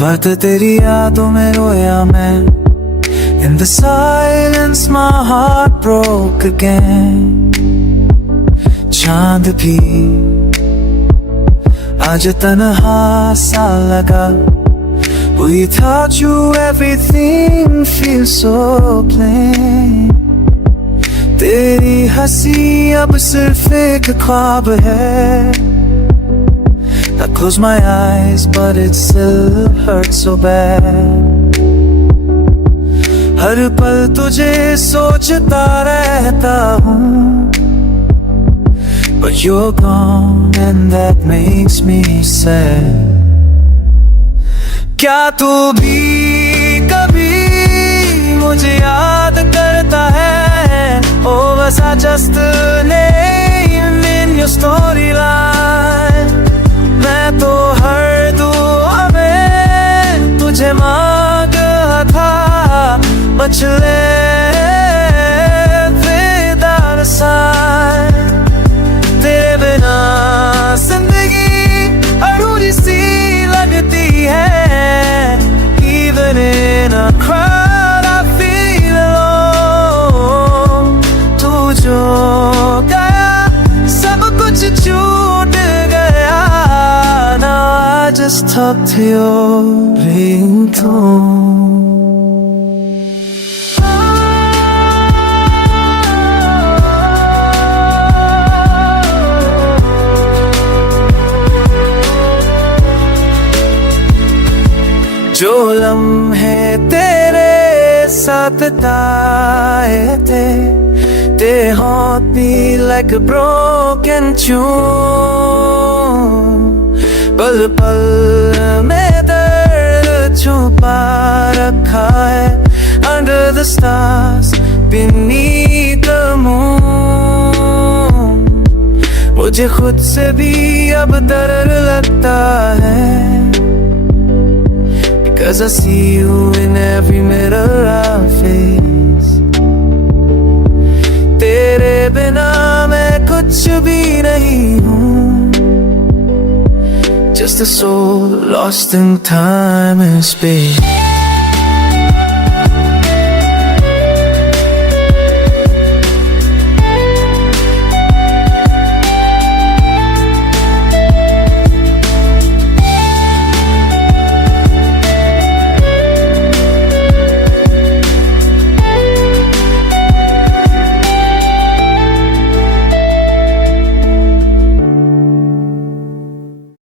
But तेरी यादों में रोया मैं. In the silence my heart broke again. चांद भी आज तन्हा सा लगा. Without you everything feels so plain. तेरी हंसी अब सिर्फ एक ख्वाब है. I close my eyes but it still hurts so bad. हर पल तुझे सोचता रहता हूँ, but you're gone and that makes me sad. क्या तू भी कभी मुझे याद करता है? Oh, was I just a name in your storyline? मैं तो हर दुआ में तुझे मांगा था. But you left without a sign. तेरे बिना जिंदगी अधूरी सी लगती है. Even in a crowd I feel alone. तू जो गया सब कुछ छूट गया. Now I just talk to your ringtone. जो लम्हे तेरे साथ आए थे, they haunt me like a broken tune. पल पल में दर्द छुपा रखा है. Under the stars, beneath the moon. मुझे खुद से भी अब डर लगता है. Cause I see you in every mirror I face. तेरे बिना मैं कुछ भी नहीं हूँ. Just a soul lost in time and space.